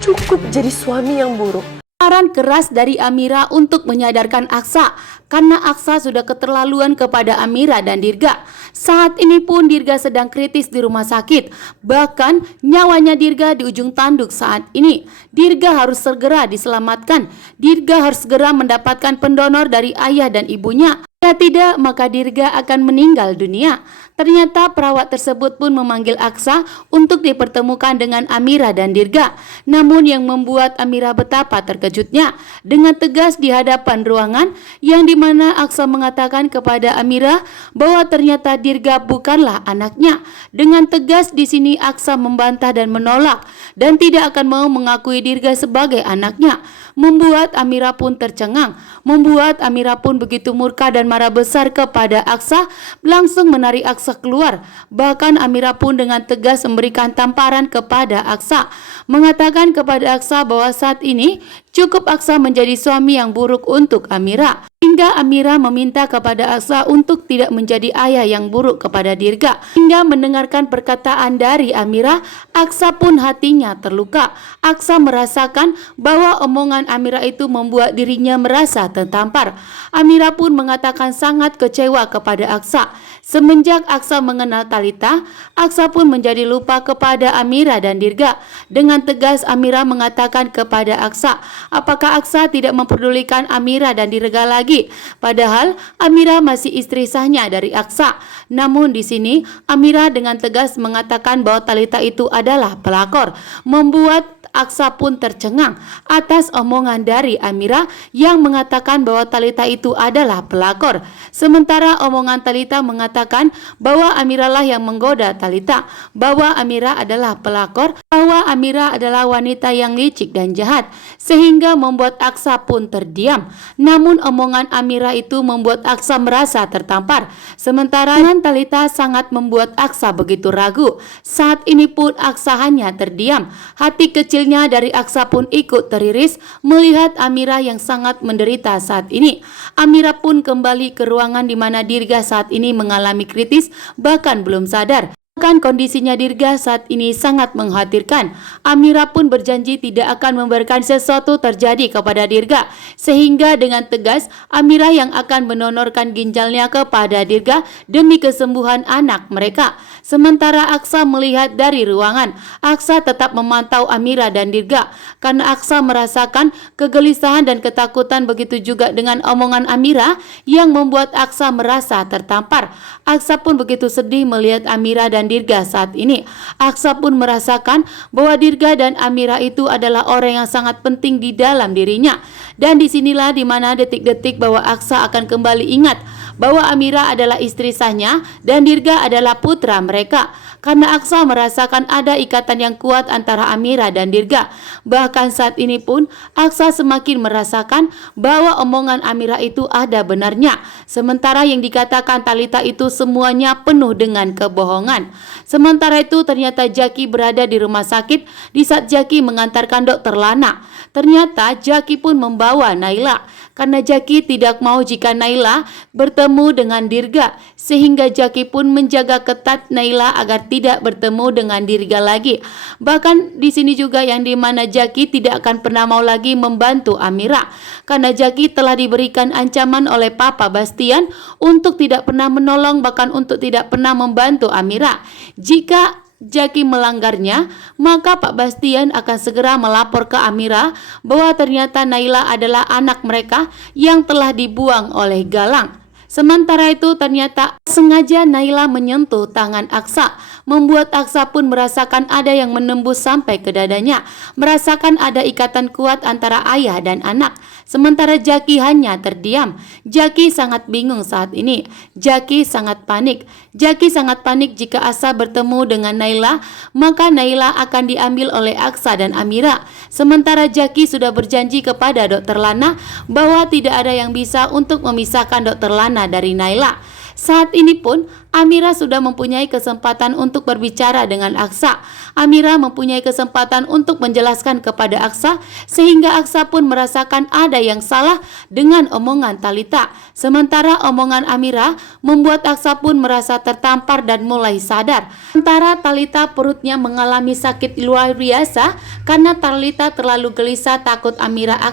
cukup jadi suami yang buruk. Saran keras dari Amira untuk menyadarkan Aksa karena Aksa sudah keterlaluan kepada Amira dan Dirga. Saat ini pun Dirga sedang kritis di rumah sakit. Bahkan nyawanya Dirga di ujung tanduk saat ini. Dirga harus segera diselamatkan. Dirga harus segera mendapatkan pendonor dari ayah dan ibunya. Jika tidak, maka Dirga akan meninggal dunia. Ternyata perawat tersebut pun memanggil Aksa untuk dipertemukan dengan Amira dan Dirga. Namun yang membuat Amira betapa terkejutnya dengan tegas di hadapan ruangan yang dimana Aksa mengatakan kepada Amira bahwa ternyata Dirga bukanlah anaknya. Dengan tegas di sini Aksa membantah dan menolak dan tidak akan mau mengakui Dirga sebagai anaknya. Membuat Amira pun tercengang, membuat Amira pun begitu murka dan marah besar kepada Aksa, langsung menarik Aksa keluar. Bahkan Amira pun dengan tegas memberikan tamparan kepada Aksa, mengatakan kepada Aksa bahwa saat ini cukup Aksa menjadi suami yang buruk untuk Amira. Hingga Amira meminta kepada Aksa untuk tidak menjadi ayah yang buruk kepada Dirga. Hingga mendengarkan perkataan dari Amira, Aksa pun hatinya terluka. Aksa merasakan bahwa omongan Amira itu membuat dirinya merasa tertampar. Amira pun mengatakan sangat kecewa kepada Aksa. Semenjak Aksa mengenal Talita, Aksa pun menjadi lupa kepada Amira dan Dirga. Dengan tegas Amira mengatakan kepada Aksa, apakah Aksa tidak memperdulikan Amira dan Dirga lagi? Padahal Amira masih istri sahnya dari Aksa. Namun di sini Amira dengan tegas mengatakan bahwa Talita itu adalah pelakor, membuat Aksa pun tercengang atas omongan dari Amira yang mengatakan bahwa Talita itu adalah pelakor. Sementara omongan Talita mengatakan bahwa Amira lah yang menggoda Talita, bahwa Amira adalah pelakor, bahwa Amira adalah wanita yang licik dan jahat, sehingga membuat Aksa pun terdiam. Namun omongan Amira itu membuat Aksa merasa tertampar. Sementara Talita sangat membuat Aksa begitu ragu. Saat ini pun Aksa hanya terdiam. Hati kecilnya dari Aksa pun ikut teriris melihat Amira yang sangat menderita saat ini. Amira pun kembali ke ruangan di mana Dirga saat ini mengalami kritis, bahkan belum sadar. Kondisinya Dirga saat ini sangat mengkhawatirkan. Amira pun berjanji tidak akan membiarkan sesuatu terjadi kepada Dirga, sehingga dengan tegas Amira yang akan mendonorkan ginjalnya kepada Dirga demi kesembuhan anak mereka. Sementara Aksa melihat dari ruangan, Aksa tetap memantau Amira dan Dirga karena Aksa merasakan kegelisahan dan ketakutan, begitu juga dengan omongan Amira yang membuat Aksa merasa tertampar. Aksa pun begitu sedih melihat Amira dan Dirga saat ini. Aksa pun merasakan bahwa Dirga dan Amira itu adalah orang yang sangat penting di dalam dirinya. Dan disinilah dimana detik-detik bahwa Aksa akan kembali ingat bahwa Amira adalah istri sahnya dan Dirga adalah putra mereka. Karena Aksa merasakan ada ikatan yang kuat antara Amira dan Dirga. Bahkan saat ini pun Aksa semakin merasakan bahwa omongan Amira itu ada benarnya. Sementara yang dikatakan Talita itu semuanya penuh dengan kebohongan. Sementara itu ternyata Jaki berada di rumah sakit di saat Jaki mengantarkan Dokter Lana. Ternyata Jaki pun membawa Naila karena Jaki tidak mau jika Naila bertemu dengan Dirga, sehingga Jaki pun menjaga ketat Naila agar tidak bertemu dengan Dirga lagi. Bahkan di sini juga yang dimana Jaki tidak akan pernah mau lagi membantu Amira karena Jaki telah diberikan ancaman oleh Papa Bastian untuk tidak pernah menolong, bahkan untuk tidak pernah membantu Amira. Jika Jaki melanggarnya, maka Pak Bastian akan segera melapor ke Amira bahwa ternyata Naila adalah anak mereka yang telah dibuang oleh Galang. Sementara itu ternyata sengaja Naila menyentuh tangan Aksa, membuat Aksa pun merasakan ada yang menembus sampai ke dadanya, merasakan ada ikatan kuat antara ayah dan anak. Sementara Jaki hanya terdiam. Jaki sangat bingung saat ini. Jaki sangat panik. Jaki sangat panik jika Aksa bertemu dengan Naila, maka Naila akan diambil oleh Aksa dan Amira. Sementara Jaki sudah berjanji kepada Dokter Lana bahwa tidak ada yang bisa untuk memisahkan Dokter Lana dari Naila. Saat ini pun Amira sudah mempunyai kesempatan untuk berbicara dengan Aksa. Amira mempunyai kesempatan untuk menjelaskan kepada Aksa sehingga Aksa pun merasakan ada yang salah dengan omongan Talita. Sementara omongan Amira membuat Aksa pun merasa tertampar dan mulai sadar. Sementara Talita perutnya mengalami sakit luar biasa karena Talita terlalu gelisah takut Amira Aksa